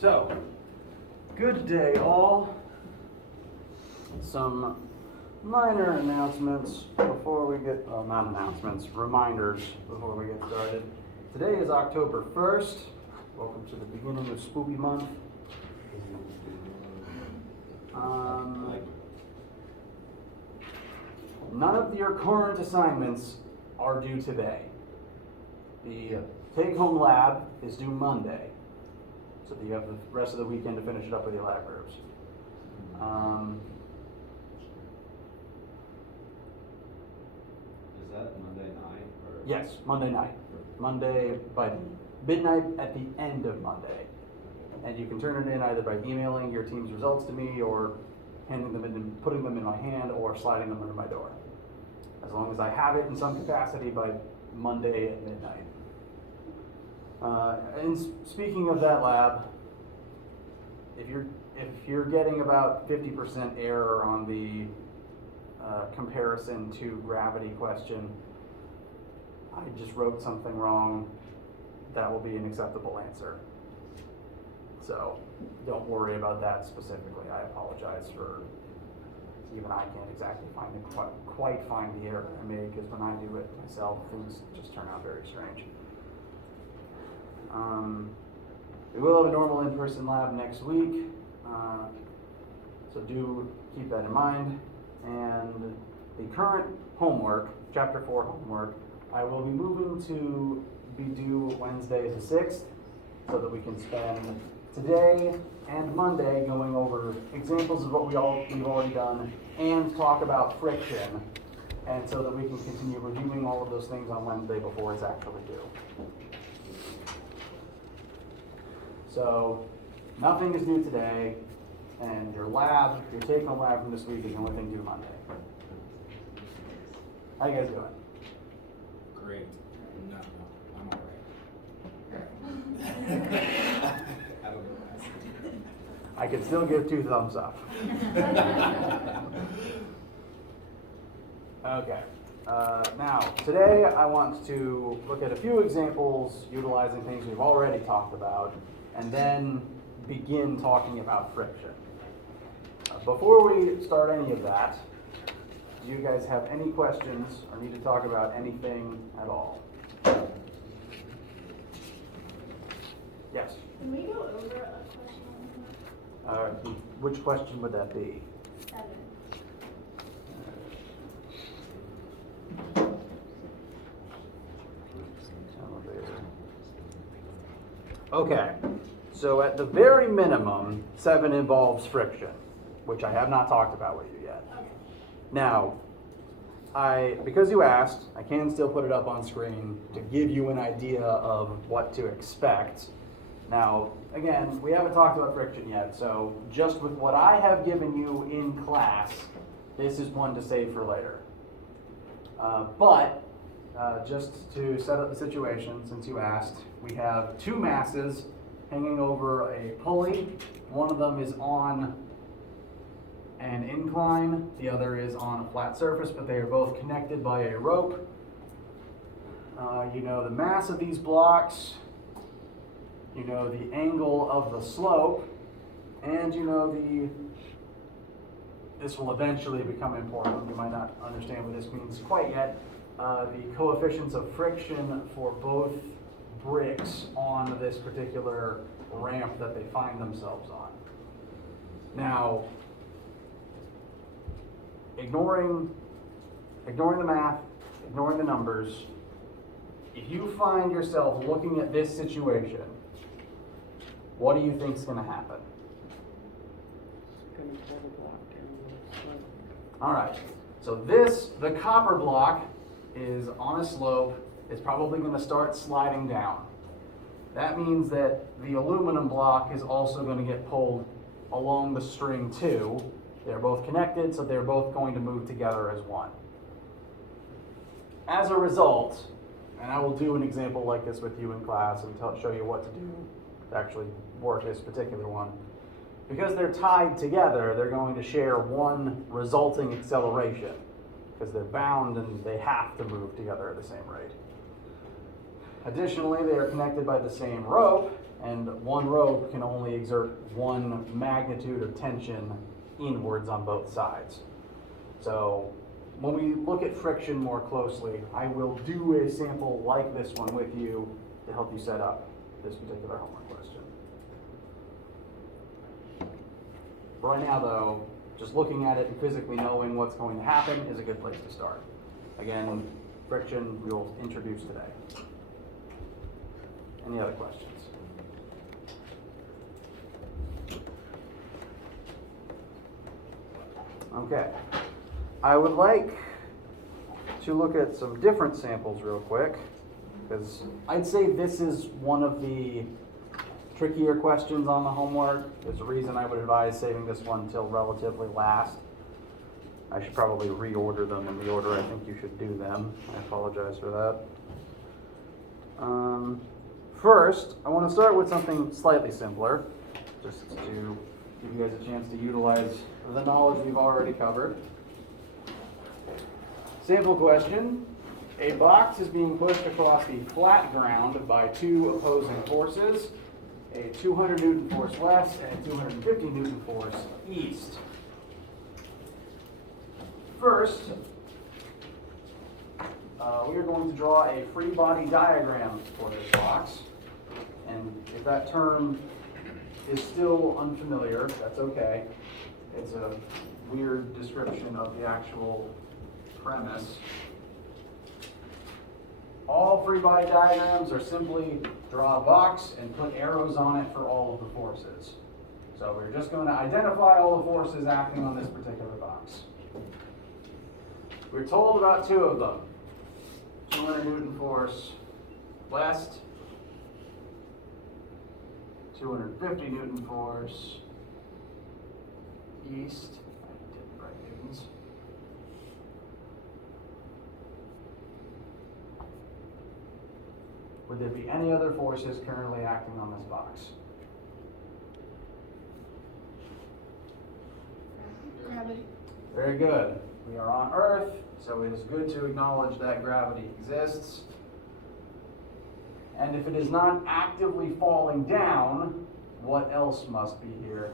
So, good day all. Some minor announcements before we get, well, not announcements, reminders before we get started. Today is October 1st. Welcome to the beginning of Spooky Month. None of your current assignments are due today. The take-home lab is due Monday, so you have the rest of the weekend to finish it up with your lab groups. Is that Monday night? Or? Yes, Monday night. Monday by midnight at the end of Monday. And you can turn it in either by emailing your team's results to me or handing them in and putting them in my hand or sliding them under my door. As long as I have it in some capacity by Monday at midnight. And speaking of that lab, if you're getting about 50% error on the comparison to gravity question, I just wrote something wrong. That will be an acceptable answer. So don't worry about that specifically. I apologize for, even I can't exactly quite find the error I made, because when I do it myself, things just turn out very strange. We will have a normal in-person lab next week, so do keep that in mind. And the current homework, Chapter 4 homework, I will be moving to be due Wednesday the 6th, so that we can spend today and Monday going over examples of what we've already done and talk about friction, and so that we can continue reviewing all of those things on Wednesday before it's actually due. So nothing is due today, and your take-home lab from this week is the only thing due Monday. How you guys doing? Great. No, I'm all right. I don't know. I can still give 2 thumbs up. Okay. Now, today I want to look at a few examples utilizing things we've already talked about, and then begin talking about friction. Before we start any of that, do you guys have any questions or need to talk about anything at all? Yes? Can we go over a question? Which question would that be? 7. Okay, so at the very minimum, 7 involves friction, which I have not talked about with you yet. Okay. Now, because you asked, I can still put it up on screen to give you an idea of what to expect. Now, again, we haven't talked about friction yet, so just with what I have given you in class, this is one to save for later. But just to set up the situation, since you asked, we have 2 masses hanging over a pulley. One of them is on an incline, the other is on a flat surface, but they are both connected by a rope. You know the mass of these blocks, you know the angle of the slope, and you know this will eventually become important. You might not understand what this means quite yet. The coefficients of friction for both bricks on this particular ramp that they find themselves on. Now, ignoring the math, ignoring the numbers, if you find yourself looking at this situation, what do you think is going to happen? All right, so the copper block is on a slope. It's probably going to start sliding down. That means that the aluminum block is also going to get pulled along the string too. They're both connected, so they're both going to move together as one. As a result, and I will do an example like this with you in class and show you what to do to actually work this particular one. Because they're tied together, they're going to share one resulting acceleration, because they're bound and they have to move together at the same rate. Additionally, they are connected by the same rope, and one rope can only exert one magnitude of tension inwards on both sides. So when we look at friction more closely, I will do a sample like this one with you to help you set up this particular homework question. Right now though, just looking at it and physically knowing what's going to happen is a good place to start. Again, friction we will introduce today. Any other questions? Okay. I would like to look at some different samples real quick, because I'd say this is one of the trickier questions on the homework. There's a reason I would advise saving this one until relatively last. I should probably reorder them in the order I think you should do them. I apologize for that. First, I want to start with something slightly simpler, just to give you guys a chance to utilize the knowledge we've already covered. Sample question. A box is being pushed across the flat ground by two opposing forces, a 200 Newton force west and a 250 Newton force east. First, we are going to draw a free body diagram for this box. And if that term is still unfamiliar, that's okay. It's a weird description of the actual premise. All free body diagrams are simply draw a box and put arrows on it for all of the forces. So we're just going to identify all the forces acting on this particular box. We're told about two of them. 200 Newton force west, 250 Newton force east. I didn't write newtons. Would there be any other forces currently acting on this box? Gravity. Very good. We are on Earth, so it is good to acknowledge that gravity exists. And if it is not actively falling down, what else must be here?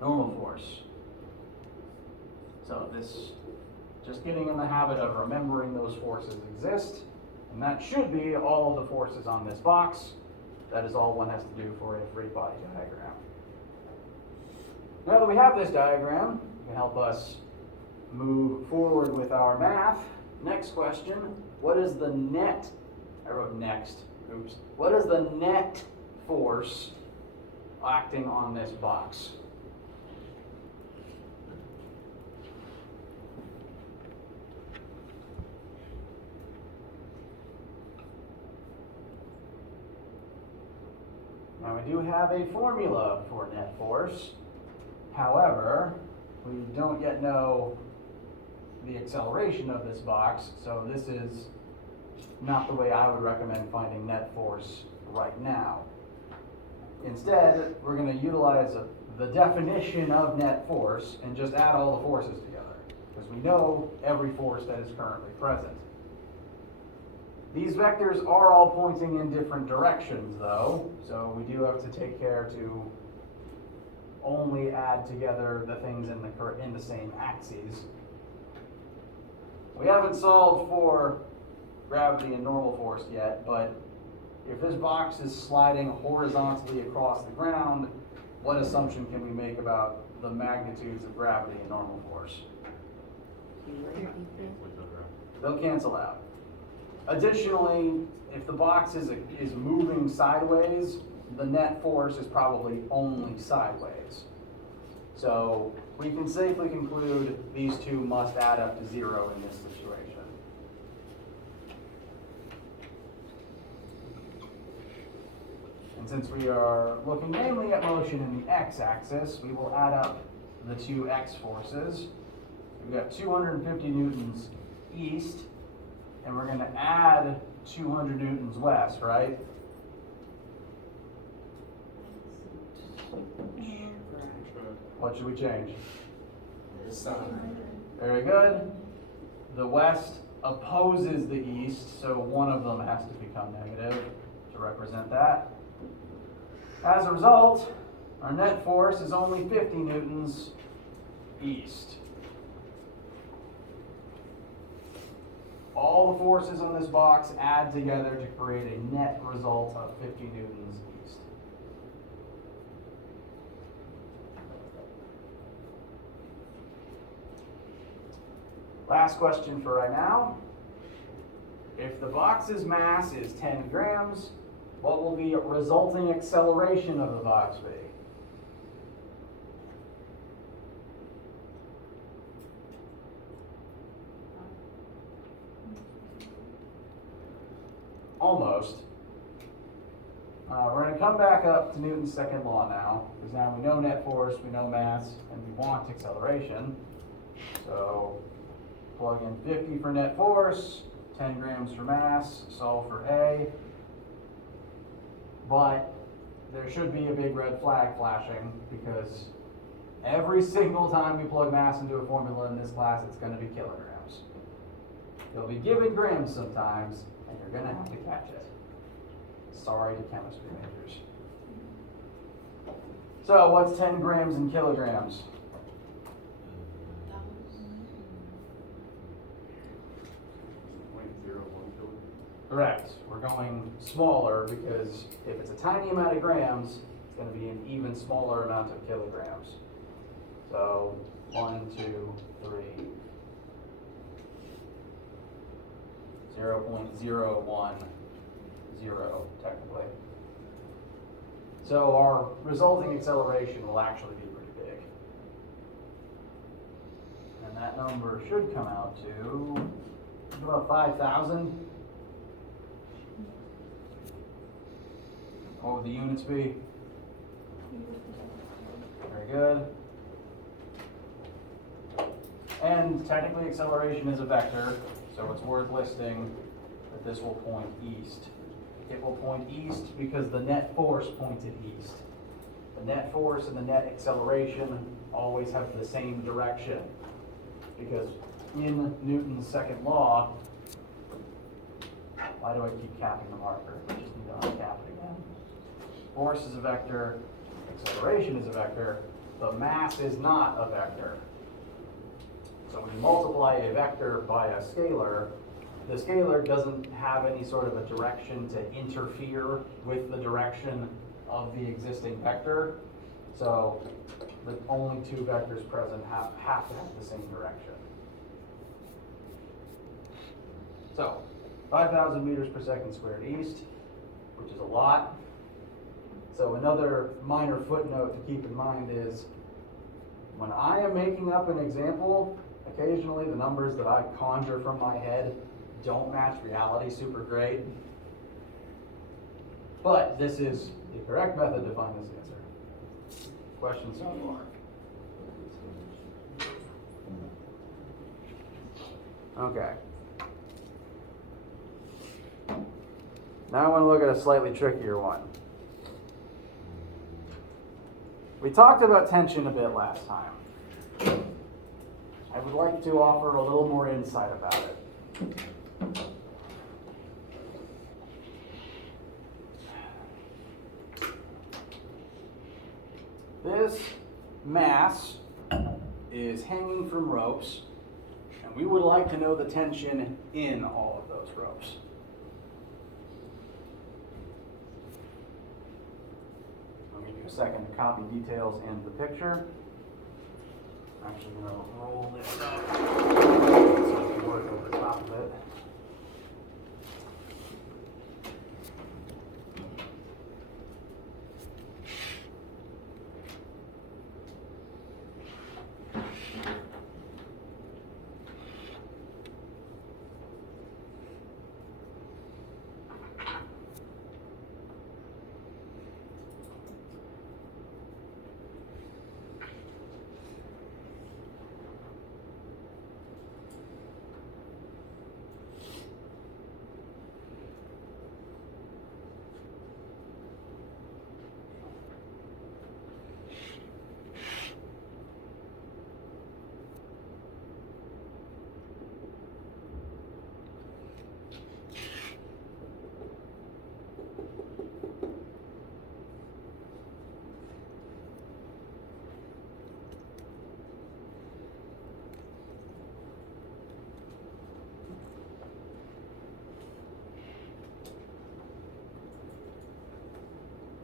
Normal force. So this, just getting in the habit of remembering those forces exist, and that should be all of the forces on this box. That is all one has to do for a free body diagram. Now that we have this diagram, it can help us move forward with our math. Next question, what is the net, I wrote next, oops. What is the net force acting on this box? Now we do have a formula for net force. However, we don't yet know the acceleration of this box, so this is not the way I would recommend finding net force right now. Instead, we're going to utilize the definition of net force and just add all the forces together, because we know every force that is currently present. These vectors are all pointing in different directions though, so we do have to take care to only add together the things in the same axes. We haven't solved for gravity and normal force yet, but if this box is sliding horizontally across the ground, what assumption can we make about the magnitudes of gravity and normal force? They'll cancel out. Additionally, if the box is moving sideways, the net force is probably only sideways. So we can safely conclude these two must add up to 0 in this situation. And since we are looking mainly at motion in the x-axis, we will add up the two x forces. We've got 250 newtons east, and we're going to add 200 newtons west, right? What should we change? Very good. The west opposes the east, so one of them has to become negative to represent that. As a result, our net force is only 50 newtons east. All the forces on this box add together to create a net result of 50 newtons east. Last question for right now. If the box's mass is 10 grams, what will the resulting acceleration of the box be? Almost. We're going to come back up to Newton's second law now, because now we know net force, we know mass, and we want acceleration. So plug in 50 for net force, 10 grams for mass, solve for A. But there should be a big red flag flashing, because every single time we plug mass into a formula in this class, it's going to be kilograms. You'll be given grams sometimes, and you're going to have to catch it. Sorry to chemistry majors. So what's 10 grams in kilograms? Correct. We're going smaller because if it's a tiny amount of grams, it's going to be an even smaller amount of kilograms. So 1, 2, 3, 0.010 technically. So our resulting acceleration will actually be pretty big. And that number should come out to about 5,000. What would the units be? Very good. And technically acceleration is a vector, so it's worth listing that this will point east. It will point east because the net force pointed east. The net force and the net acceleration always have the same direction, because in Newton's second law, why do I keep capping the marker? I just need to uncap it again. Force is a vector, acceleration is a vector, but mass is not a vector. So when you multiply a vector by a scalar, the scalar doesn't have any sort of a direction to interfere with the direction of the existing vector. So the only two vectors present have to have the same direction. So 5,000 meters per second squared east, which is a lot. So another minor footnote to keep in mind is when I am making up an example, occasionally the numbers that I conjure from my head don't match reality super great. But this is the correct method to find this answer. Questions so far? Okay. Now I want to look at a slightly trickier one. We talked about tension a bit last time. I would like to offer a little more insight about it. This mass is hanging from ropes, and we would like to know the tension in all of those ropes. I'll give you a second to copy details and the picture. I'm actually going to roll this up so I can work over top of it.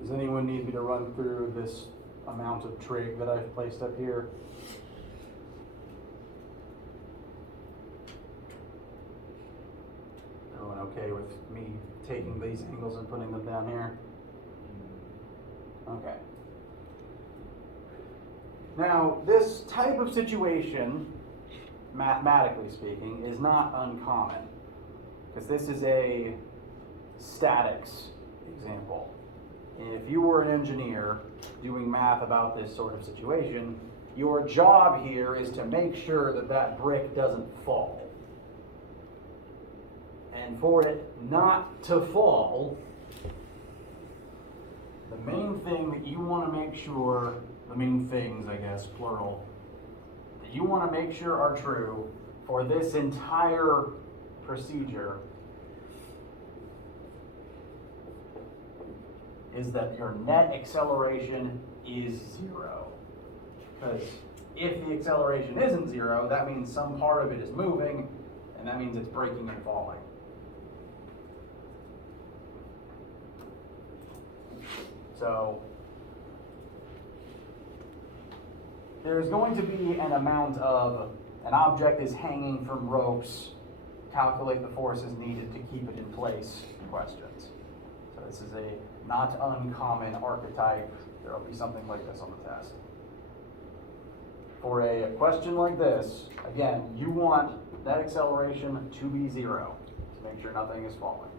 Does anyone need me to run through this amount of trig that I've placed up here? Everyone okay with me taking these angles and putting them down here? Okay. Now, this type of situation, mathematically speaking, is not uncommon, because this is a statics example. If you were an engineer doing math about this sort of situation, your job here is to make sure that that brick doesn't fall. And for it not to fall, the main thing that you want to make sure, the main things, I guess, plural, that you want to make sure are true for this entire procedure is that your net acceleration is 0. Because if the acceleration isn't 0, that means some part of it is moving, and that means it's breaking and falling. So there's going to be an amount of, an object is hanging from ropes, calculate the forces needed to keep it in place questions. So this is a not uncommon archetype. There will be something like this on the test. For a question like this, again, you want net acceleration to be 0 to make sure nothing is falling.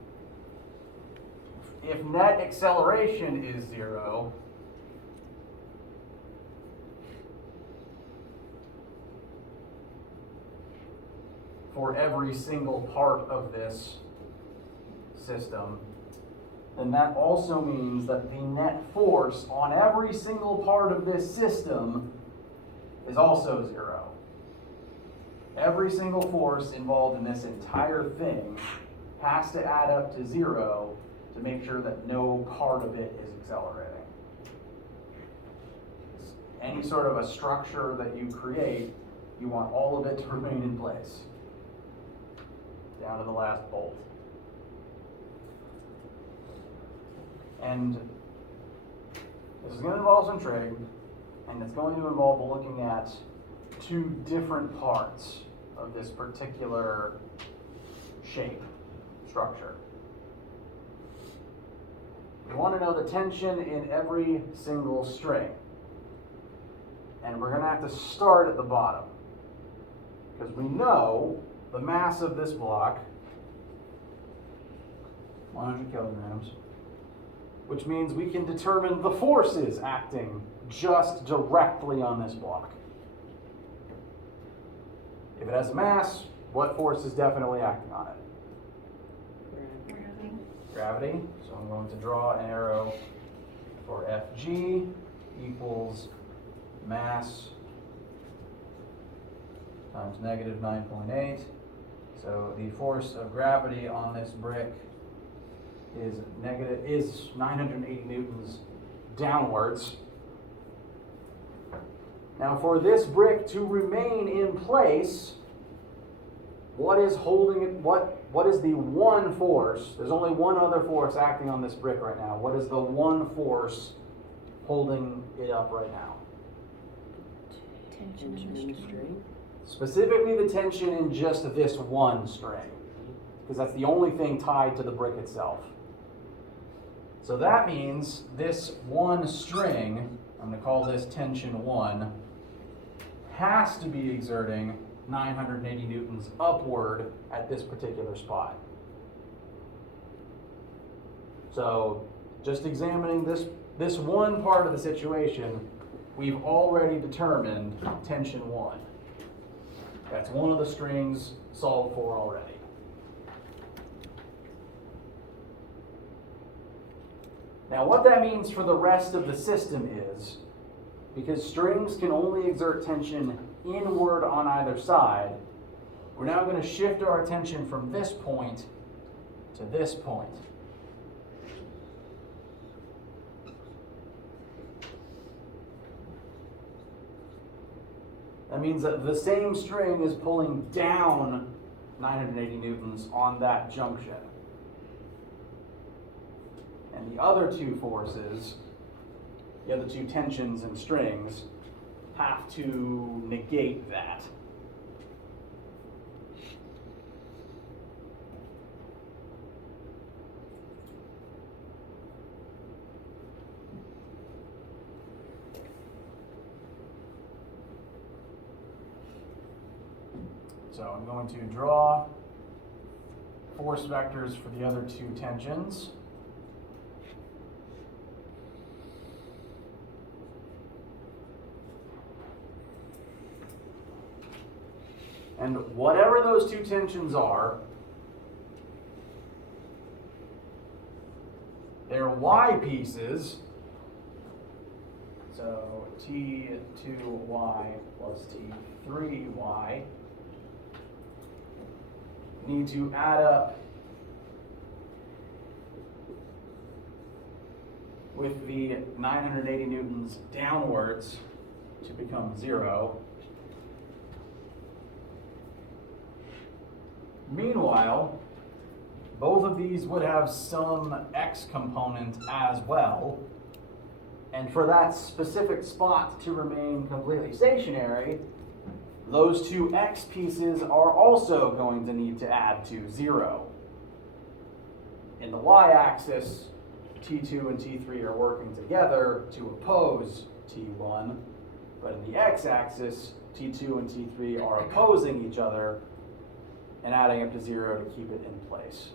If net acceleration is 0, for every single part of this system, then that also means that the net force on every single part of this system is also 0. Every single force involved in this entire thing has to add up to 0 to make sure that no part of it is accelerating. Any sort of a structure that you create, you want all of it to remain in place, down to the last bolt. And this is going to involve some trig, and it's going to involve looking at 2 different parts of this particular shape, structure. We want to know the tension in every single string. And we're going to have to start at the bottom, because we know the mass of this block, 100 kilograms, which means we can determine the forces acting just directly on this block. If it has a mass, what force is definitely acting on it? Gravity. So I'm going to draw an arrow for Fg equals mass times negative 9.8. So the force of gravity on this brick is 980 newtons downwards. Now for this brick to remain in place, what is holding it, what is the one force? There's only one other force acting on this brick right now. What is the one force holding it up right now? Tension in the string. Specifically the tension in just this one string, because that's the only thing tied to the brick itself. So that means this one string, I'm going to call this tension 1, has to be exerting 980 newtons upward at this particular spot. So just examining this one part of the situation, we've already determined tension 1. That's one of the strings solved for already. Now what that means for the rest of the system is, because strings can only exert tension inward on either side, we're now going to shift our attention from this point to this point. That means that the same string is pulling down 980 newtons on that junction. And the other two forces, the other two tensions and strings, have to negate that. So I'm going to draw force vectors for the other two tensions. And whatever those two tensions are, their y pieces, so T2y plus T3y, need to add up with the 980 newtons downwards to become 0. Meanwhile, both of these would have some x component as well. And for that specific spot to remain completely stationary, those two x pieces are also going to need to add to 0. In the y-axis, T2 and T3 are working together to oppose T1, but in the x-axis, T2 and T3 are opposing each other and adding up to 0 to keep it in place.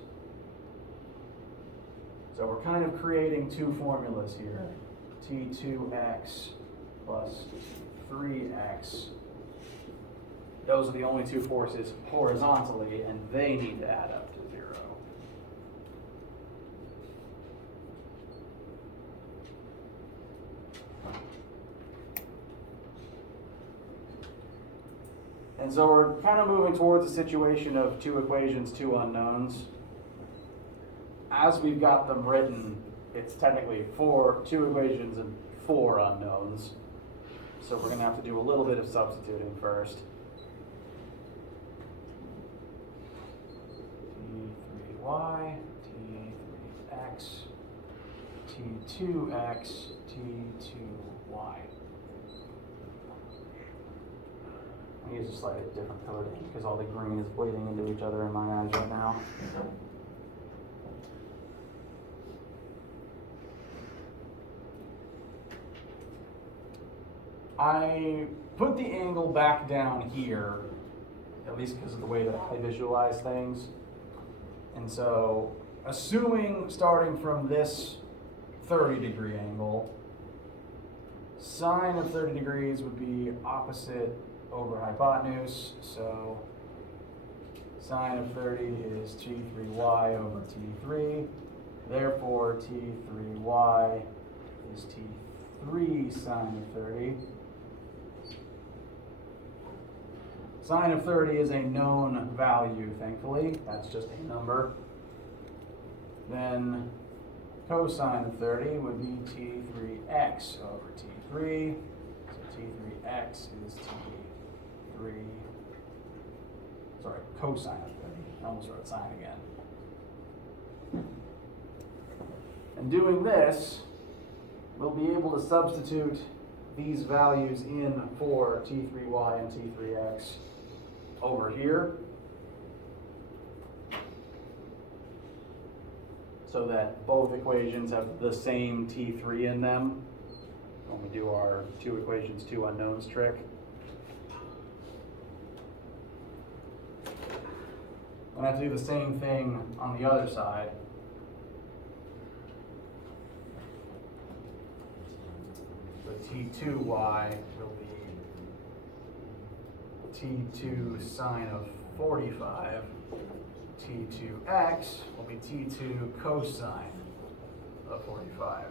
So we're kind of creating two formulas here. T2x plus T3x. Those are the only two forces horizontally, and they need to add up to 0. And so we're kind of moving towards a situation of two equations, two unknowns. As we've got them written, it's technically two equations and 4 unknowns. So we're going to have to do a little bit of substituting first. T3y, T3x, T2x, T2y. I use a slightly different color because all the green is bleeding into each other in my eyes right now. I put the angle back down here, at least because of the way that I visualize things. And so, assuming starting from this 30-degree angle, sine of 30 degrees would be opposite over hypotenuse, so sine of 30 is T3y over T3. Therefore, T3y is T3 sine of 30. Sine of 30 is a known value, thankfully. That's just a number. Then cosine of 30 would be T3x over T3. So T3x is cosine of 30. I almost wrote sine again. And doing this, we'll be able to substitute these values in for T3y and T3x over here, so that both equations have the same T3 in them when we do our two equations, two unknowns trick. I'm going to have to do the same thing on the other side. So T2y will be T2 sine of 45. T2x will be T2 cosine of 45.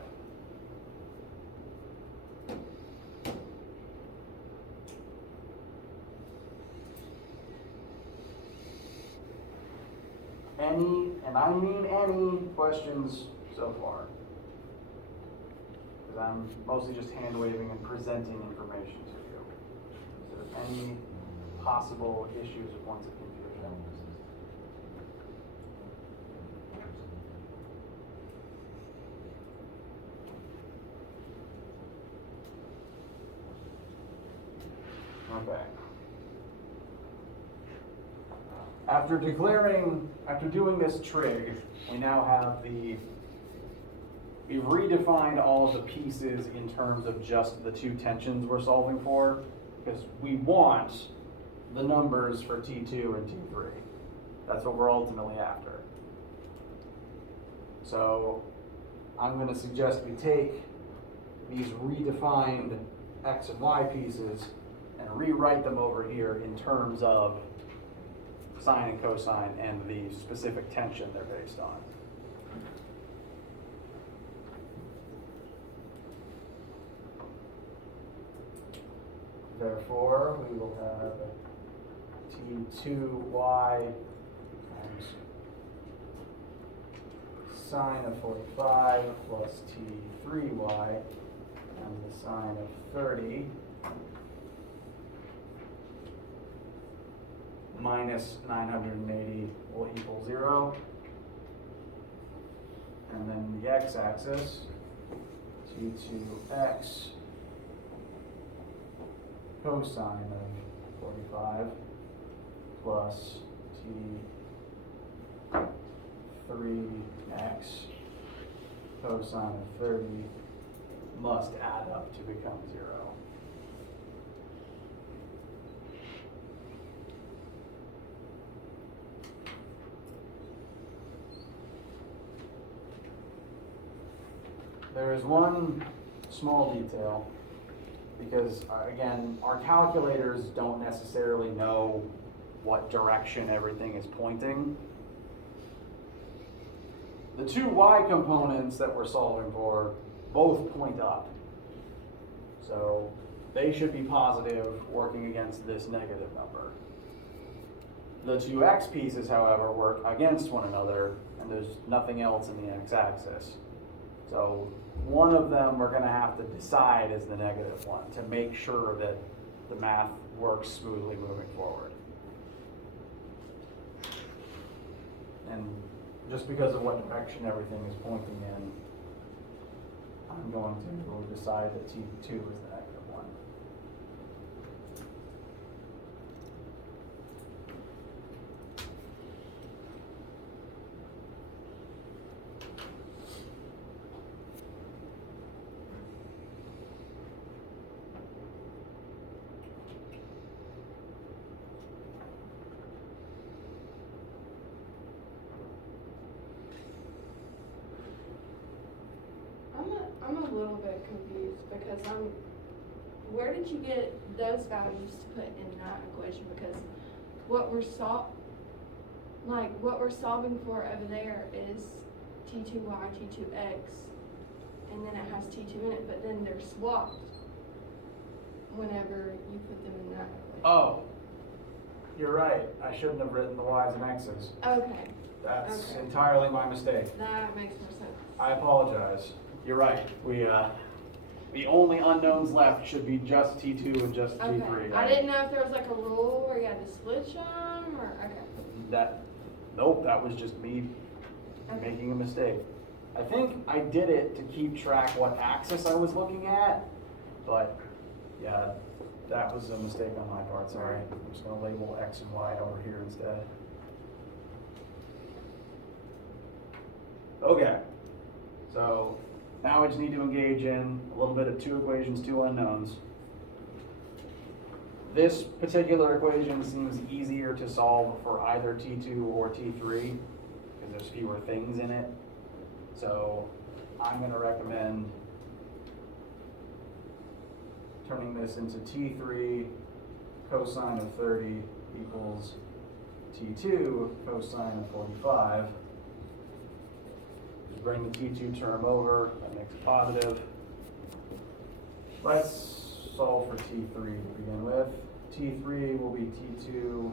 Any, and I mean any, questions so far? Because I'm mostly just hand waving and presenting information to you. Is there any possible issues or points of confusion? Okay. After doing this trig, we now have we've redefined all of the pieces in terms of just the two tensions we're solving for, because we want the numbers for T2 and T3. That's what we're ultimately after. So I'm going to suggest we take these redefined X and Y pieces and rewrite them over here in terms of sine and cosine and the specific tension they're based on. Therefore, we will have T2y times sine of 45 plus T3y and the sine of 30 minus 980 will equal 0. And then the x-axis, T2x cosine of 45 plus T3x cosine of 30 must add up to become 0. There is one small detail, because again, our calculators don't necessarily know what direction everything is pointing. The two y components that we're solving for both point up. So they should be positive working against this negative number. The two x pieces, however, work against one another, and there's nothing else in the x-axis. So one of them we're going to have to decide as the negative one to make sure that the math works smoothly moving forward. And just because of what direction everything is pointing in, I'm going to decide that T2 is the negative one. I'm a little bit confused because where did you get those values to put in that equation? Because what we're solving for over there is T2y, T2x, and then it has T2 in it, but then they're swapped whenever you put them in that equation. Oh, you're right. I shouldn't have written the y's and x's. Okay. That's Okay. entirely my mistake. That makes more sense. I apologize. You're right. The only unknowns left should be just T2 and just Okay. T3. I didn't know if there was like a rule where you had to switch them or, okay. Nope, that was just me Okay. making a mistake. I think I did it to keep track what axis I was looking at, but yeah, that was a mistake on my part, sorry. I'm just gonna label X and Y over here instead. Okay, so now we just need to engage in a little bit of two equations, two unknowns. This particular equation seems easier to solve for either T2 or T3 because there's fewer things in it. So I'm going to recommend turning this into T3 cosine of 30 equals T2 cosine of 45. Just bring the T2 term over, that makes it positive. Let's solve for T3 to begin with. T3 will be T2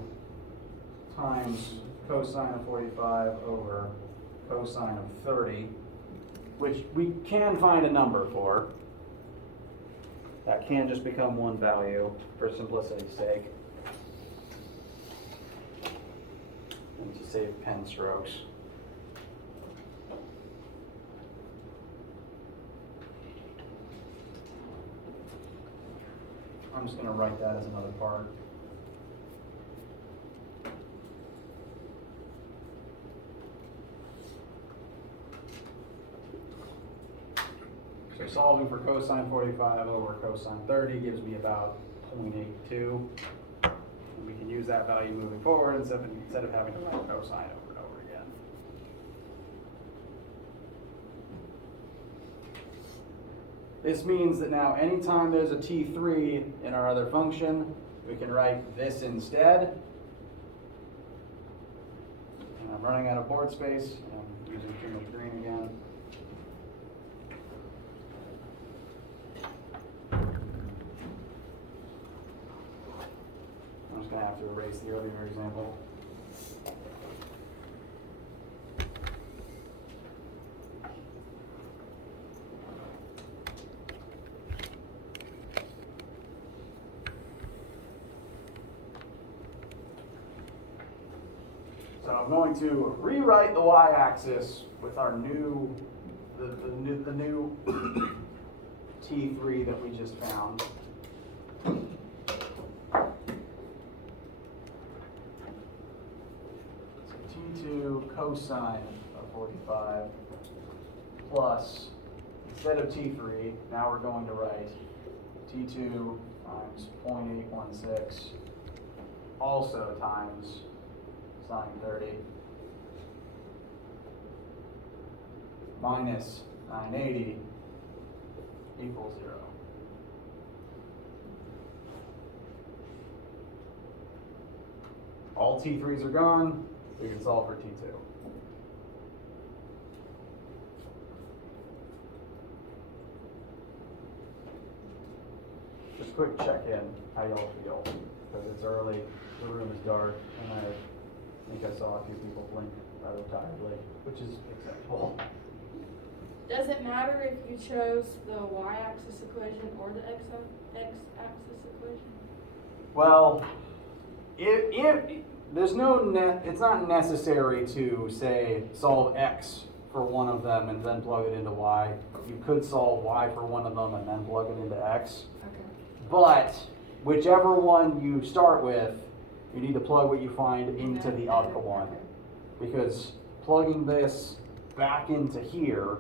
times cosine of 45 over cosine of 30, which we can find a number for. That can just become one value for simplicity's sake. And to save pen strokes. I'm just gonna write that as another part. So solving for cosine 45 over cosine 30 gives me about 0.82. And we can use that value moving forward instead of having to write cosine over and over again. This means that now anytime there's a t3 in our other function, we can write this instead. And I'm running out of board space, and I'm using too much green again. I'm just going to have to erase the earlier example. So I'm going to rewrite the y-axis with our new, the new T3 that we just found. So T2 cosine of 45 plus, instead of T3, now we're going to write T2 times 0.816 also times sine 30 minus 980 equals 0. All T3s are gone, we can solve for T2. Just a quick check in, how y'all feel, because it's early, the room is dark, and I think I saw a few people blink rather tiredly, which is acceptable. Does it matter if you chose the y-axis equation or the x-axis equation? Well, if there's no it's not necessary to say solve x for one of them and then plug it into y. You could solve y for one of them and then plug it into x. Okay. But whichever one you start with, you need to plug what you find into the other one. Because plugging this back into here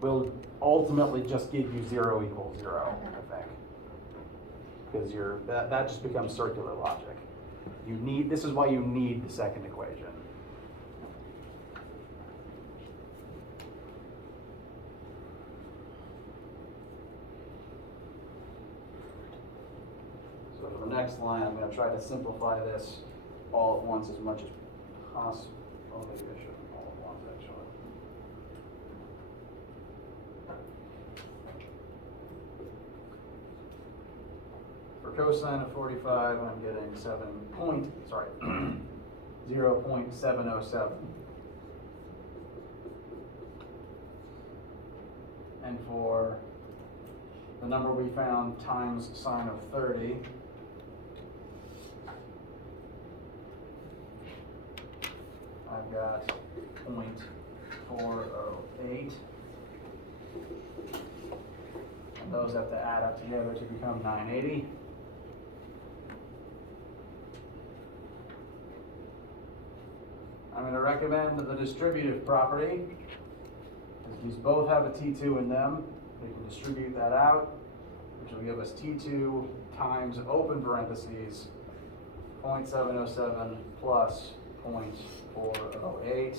will ultimately just give you 0 equals 0, I think. Because that just becomes circular logic. This is why you need the second equation. So for the next line, I'm going to try to simplify this all at once as much as possible. Well, maybe I shouldn't all at once, actually. For cosine of 45, I'm getting 0.707. And for the number we found times sine of 30, I've got 0.408. And those have to add up together to become 980. I'm going to recommend the distributive property. These both have a T2 in them. We can distribute that out, which will give us T2 times open parentheses 0.707 plus 0.408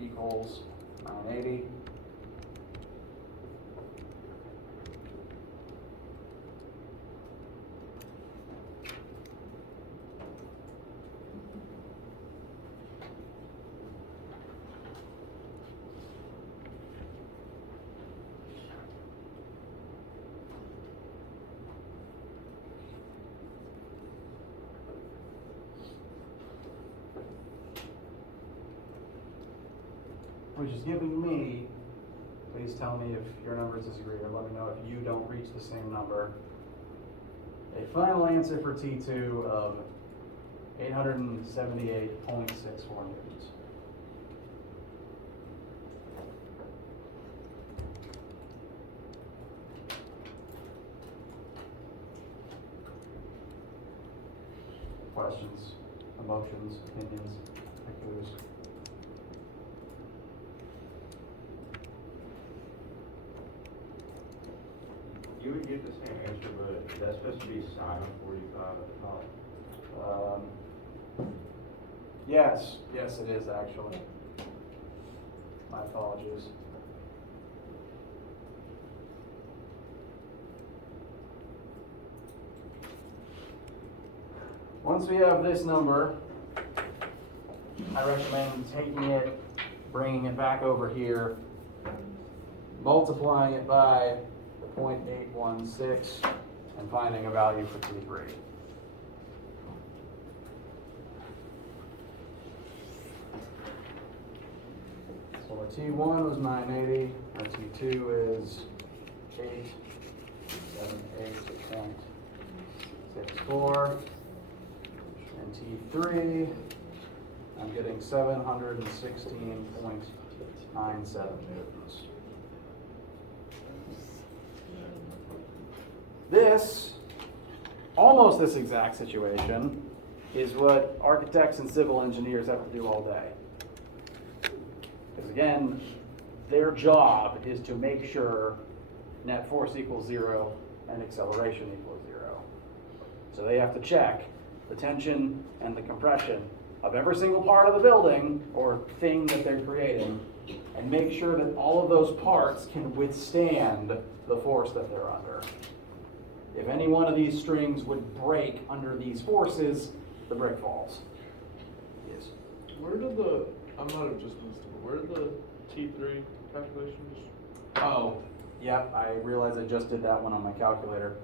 equals 980. Which is giving me, please tell me if your numbers disagree, or let me know if you don't reach the same number, a final answer for T2 of 878.64 newtons. questions, emotions, opinions, pick yours. You would get the same answer, but that's supposed to be sine of 45 at the top. Yes, it is actually. My apologies. Once we have this number, I recommend taking it, bringing it back over here, multiplying it by 0.816, and finding a value for T3. So our T1 was 980, our T2 is 878.64, and T3, I'm getting 716.97 newtons. This, almost this exact situation, is what architects and civil engineers have to do all day. Because again, their job is to make sure net force equals 0 and acceleration equals 0. So they have to check the tension and the compression of every single part of the building or thing that they're creating and make sure that all of those parts can withstand the force that they're under. If any one of these strings would break under these forces, the brick falls. Yes. Where did the, I might have just missed it, where did the T3 calculations? Oh, yep, I realized I just did that one on my calculator.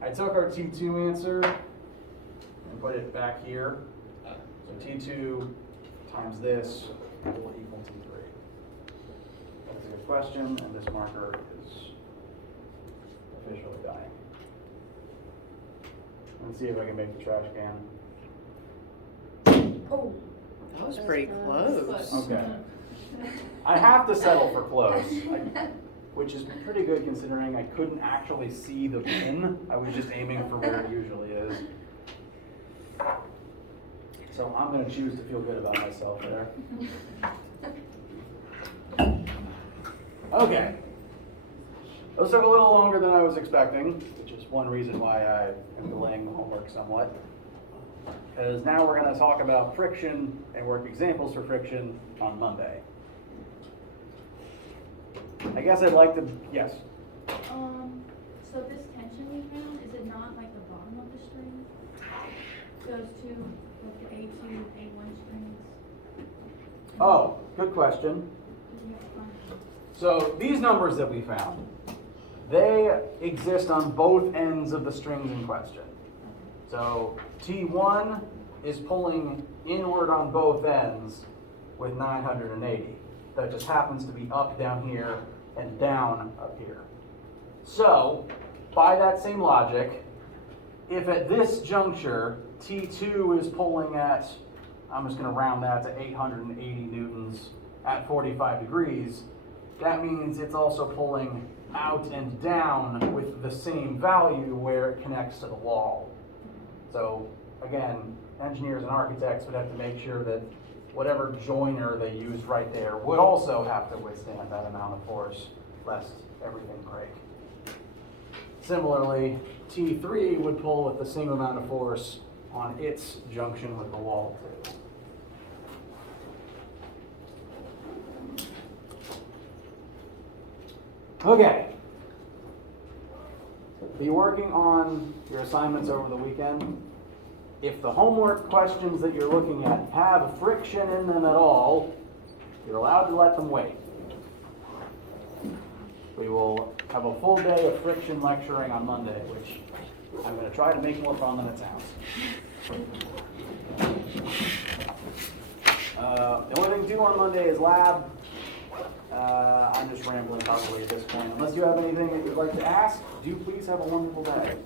I took our T2 answer and put it back here. So T2 times this will equal T3. That's a good question, and this marker is officially dying. Let's see if I can make the trash can. Oh, that was pretty close. Okay. I have to settle for close, which is pretty good considering I couldn't actually see the pin. I was just aiming for where it usually is. So I'm going to choose to feel good about myself there. Okay. Those took a little longer than I was expecting, which is one reason why I am delaying the homework somewhat. Because now we're going to talk about friction and work examples for friction on Monday. I guess I'd like to, yes? So this tension we found, is it not like the bottom of the string? Goes to like the A2, A1 strings? Oh, good question. You have to find it. So these numbers that we found, they exist on both ends of the strings in question. So T1 is pulling inward on both ends with 980. That just happens to be up down here and down up here. So by that same logic, if at this juncture T2 is pulling at, I'm just going to round that to 880 newtons at 45 degrees, that means it's also pulling out and down with the same value where it connects to the wall. So again, engineers and architects would have to make sure that whatever joiner they use right there would also have to withstand that amount of force, lest everything break. Similarly, T3 would pull with the same amount of force on its junction with the wall too. Okay. Be working on your assignments over the weekend. If the homework questions that you're looking at have friction in them at all, you're allowed to let them wait. We will have a full day of friction lecturing on Monday, which I'm going to try to make more fun than it sounds. The only thing to do on Monday is lab. I'm just rambling probably at this point. Unless you have anything that you'd like to ask, do please have a wonderful day.